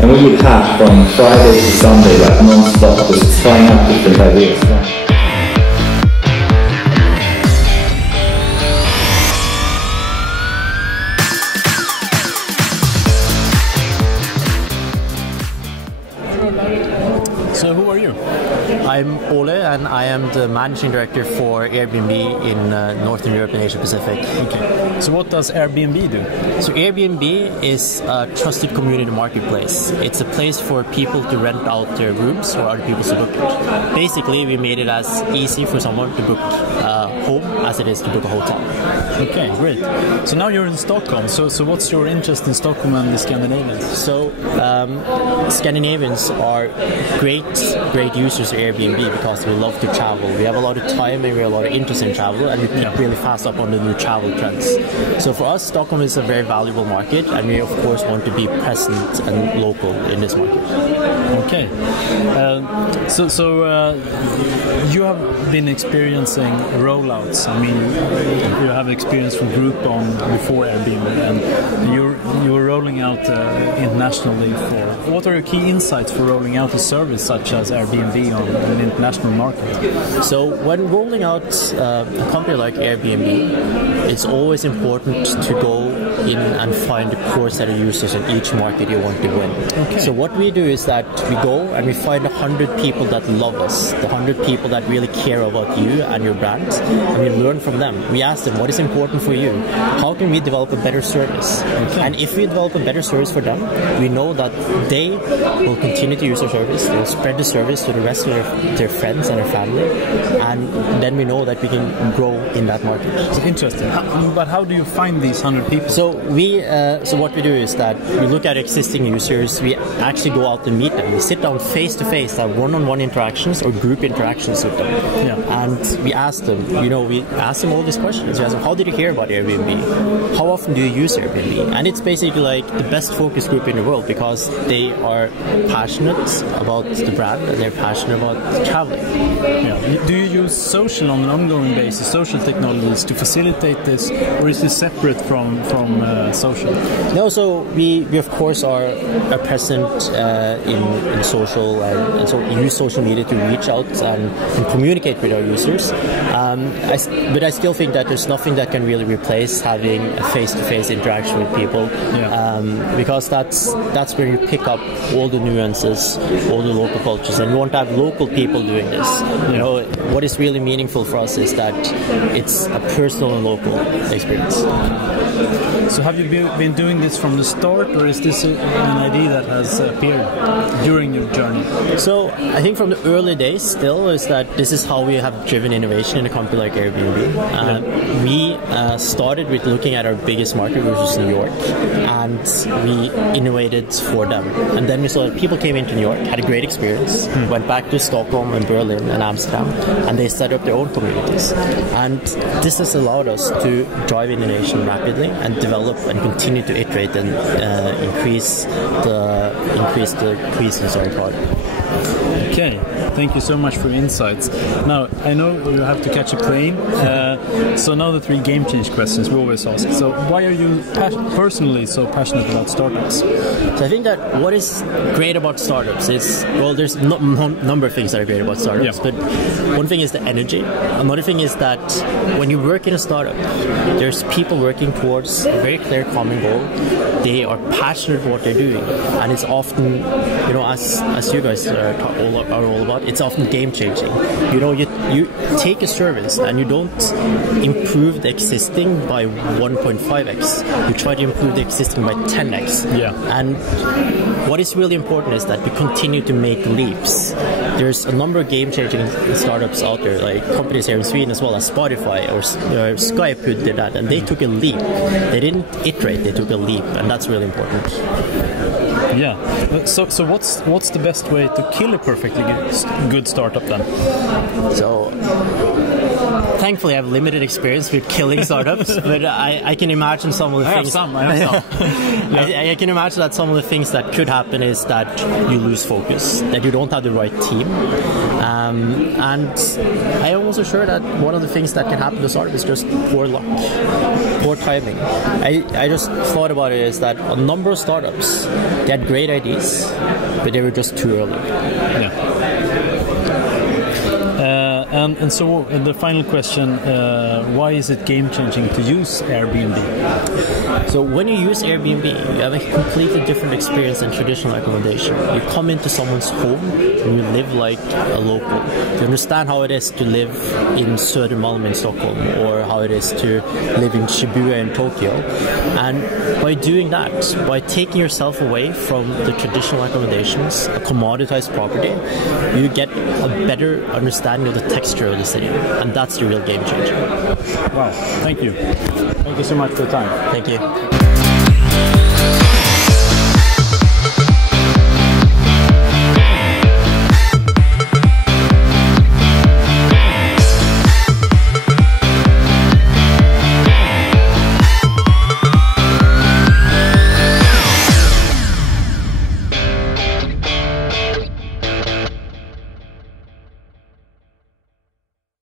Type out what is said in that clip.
And we would hash from Friday to Sunday, like non-stop, just trying out different ideas. So who are you? I'm Ole, and I am the managing director for Airbnb in Northern Europe and Asia Pacific. Okay. So what does Airbnb do? So Airbnb is a trusted community marketplace. It's a place for people to rent out their rooms or other people to book it. Basically, we made it as easy for someone to book a home as it is to book a hotel. Okay, great. So now you're in Stockholm. So what's your interest in Stockholm and the Scandinavians? So Scandinavians are great users of Airbnb because we love to travel. We have a lot of time and we have a lot of interest in travel, and we pick really fast up on the new travel trends. So for us, Stockholm is a very valuable market, and we of course want to be present and local in this market. Okay. You have been experiencing rollouts. I mean, you have experience from Groupon before Airbnb, and you were rolling out internationally. What are your key insights for rolling out a service such as Airbnb on an international market? So when rolling out a company like Airbnb, it's always important to go in and find the core set of users in each market you want to win. Okay. So what we do is that we go and we find 100 people that love us, the 100 people that really care about you and your brand, and we learn from them. We ask them, what is important for you? How can we develop a better service? Okay. And if we develop a better service for them, we know that they will continue to use our service, they'll spread the service to the rest of their friends and their family, and then we know that we can grow in that market. It's interesting. But how do you find these 100 people? So what we do is that we look at existing users, we actually go out and meet them. We sit down face to face, have one-on-one interactions or group interactions with them. Yeah. And we ask them, we ask them all these questions. We ask them, how did you hear about Airbnb? How often do you use Airbnb? And it's basically like the best focus group in the world because they are passionate about the brand and they're passionate about traveling. Yeah. Do you use social on an ongoing basis, social technologies to facilitate this, or is this separate from social? No, so we of course are present in social and so use social media to reach out and communicate with our users. But I still think that there's nothing that can really replace having a face-to-face interaction with people, because that's where you pick up all the nuances, all the local cultures, and we want to have local people doing this. What is really meaningful for us is that it's a personal and local experience. So have you been doing this from the start, or is this an idea that has appeared during your journey? So I think from the early days still is that this is how we have driven innovation in a company like Airbnb. We started with looking at our biggest market, which was New York, and we innovated for them. And then we saw that people came into New York, had a great experience, went back to Stockholm and Berlin and Amsterdam, and they set up their own communities. And this has allowed us to drive innovation rapidly and develop and continue to iterate and increase the increases of our product. Okay, thank you so much for your insights. Now, I know you have to catch a plane, so now the 3 game change questions we always ask. So why are you personally so passionate about startups? So I think that what is great about startups is, well, there's a number of things that are great about startups, but one thing is the energy. Another thing is that when you work in a startup, there's people working towards a very clear common goal. They are passionate about what they're doing, and it's often, as you guys are all about, it's often game changing. You take a service and you don't improve the existing by 1.5x. You try to improve the existing by 10x. Yeah. And what is really important is that we continue to make leaps. There's a number of game-changing startups out there, like companies here in Sweden as well as Spotify or Skype who did that, and they took a leap. They didn't iterate, they took a leap, and that's really important. Yeah. So what's the best way to kill a perfectly good startup then? So thankfully I have limited experience with killing startups, but I can imagine some of the things. I have some. I can imagine that some of the things that could happen is that you lose focus, that you don't have the right team, and I am also sure that one of the things that can happen to a startup is just poor luck, poor timing. I just thought about it is that a number of startups, they had great ideas, but they were just too early. Yeah. And so the final question, why is it game-changing to use Airbnb? So when you use Airbnb, you have a completely different experience than traditional accommodation. You come into someone's home and you live like a local. You understand how it is to live in Södermalm in Stockholm, or how it is to live in Shibuya in Tokyo. And by doing that, by taking yourself away from the traditional accommodations, a commoditized property, you get a better understanding of the texture of the city, and that's the real game changer. Wow, thank you. Thank you so much for the time. Thank you.